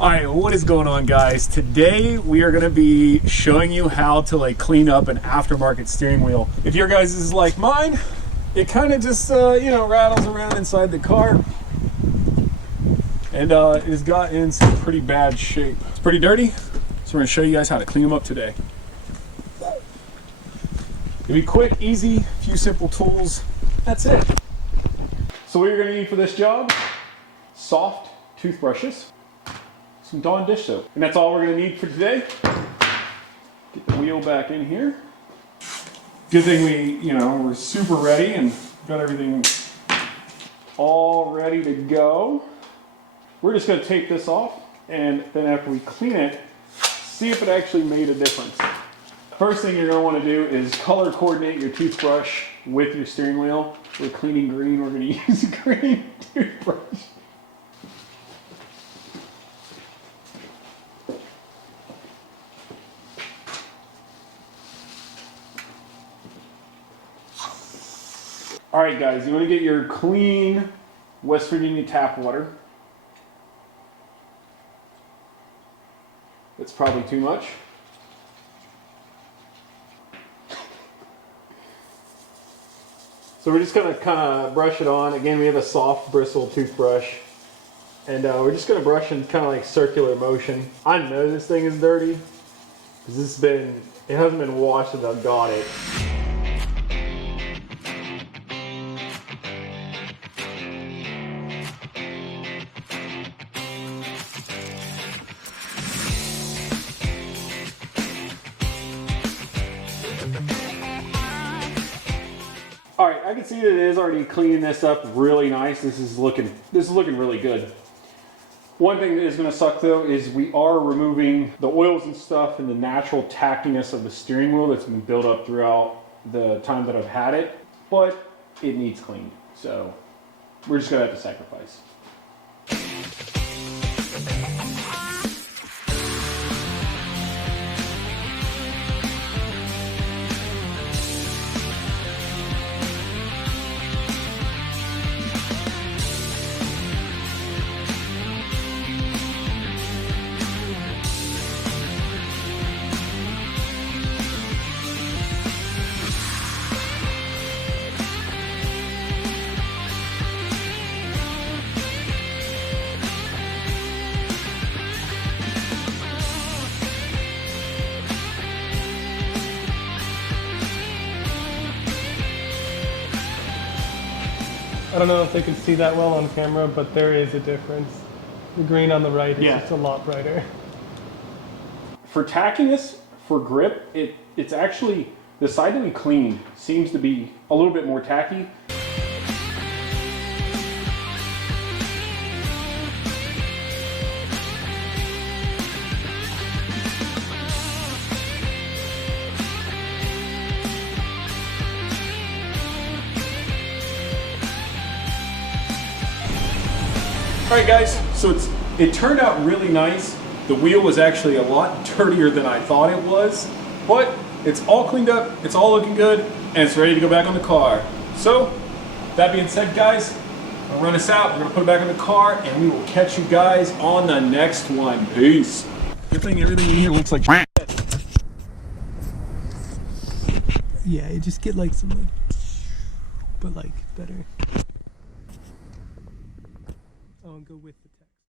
All right, what is going on, guys? Today we are going to be showing you how to clean up an aftermarket steering wheel. If your guys is like mine, it kind of just rattles around inside the car, and it has got in some pretty bad shape. It's pretty dirty, so we're going to show you guys how to clean them up today. It'll be quick, easy, few simple tools. That's it. So what you're going to need for this job: soft toothbrushes, some Dawn dish soap, and that's all we're going to need for today. Get the wheel back in here. Good thing we're super ready and got everything all ready to go. We're just going to take this off, and then after we clean it, see if it actually made a difference. First thing you're going to want to do is color coordinate your toothbrush with your steering wheel. We're cleaning green, we're going to use a green toothbrush. All right, guys, you want to get your clean West Virginia tap water. It's probably too much. So we're just going to kind of brush it on. Again, we have a soft bristle toothbrush, and we're just going to brush in kind of like circular motion. I know this thing is dirty because it hasn't been washed since I've got it. All right, I can see that it is already cleaning this up really nice. This is looking really good. One thing that is going to suck though is we are removing the oils and stuff and the natural tackiness of the steering wheel that's been built up throughout the time that I've had it, but it needs cleaned. So we're just going to have to sacrifice. I don't know if they can see that well on camera, but there is a difference. The green on the right is just a lot brighter. For tackiness, for grip, it's actually, the side that we cleaned seems to be a little bit more tacky. All right, guys, so it turned out really nice. The wheel was actually a lot dirtier than I thought it was, but it's all cleaned up, it's all looking good, and it's ready to go back on the car. So, that being said, guys, I'll run us out. We're gonna put it back in the car, and we will catch you guys on the next one. Peace. Good thing everything in here looks like Yeah, you just get some but better. Oh, and go with the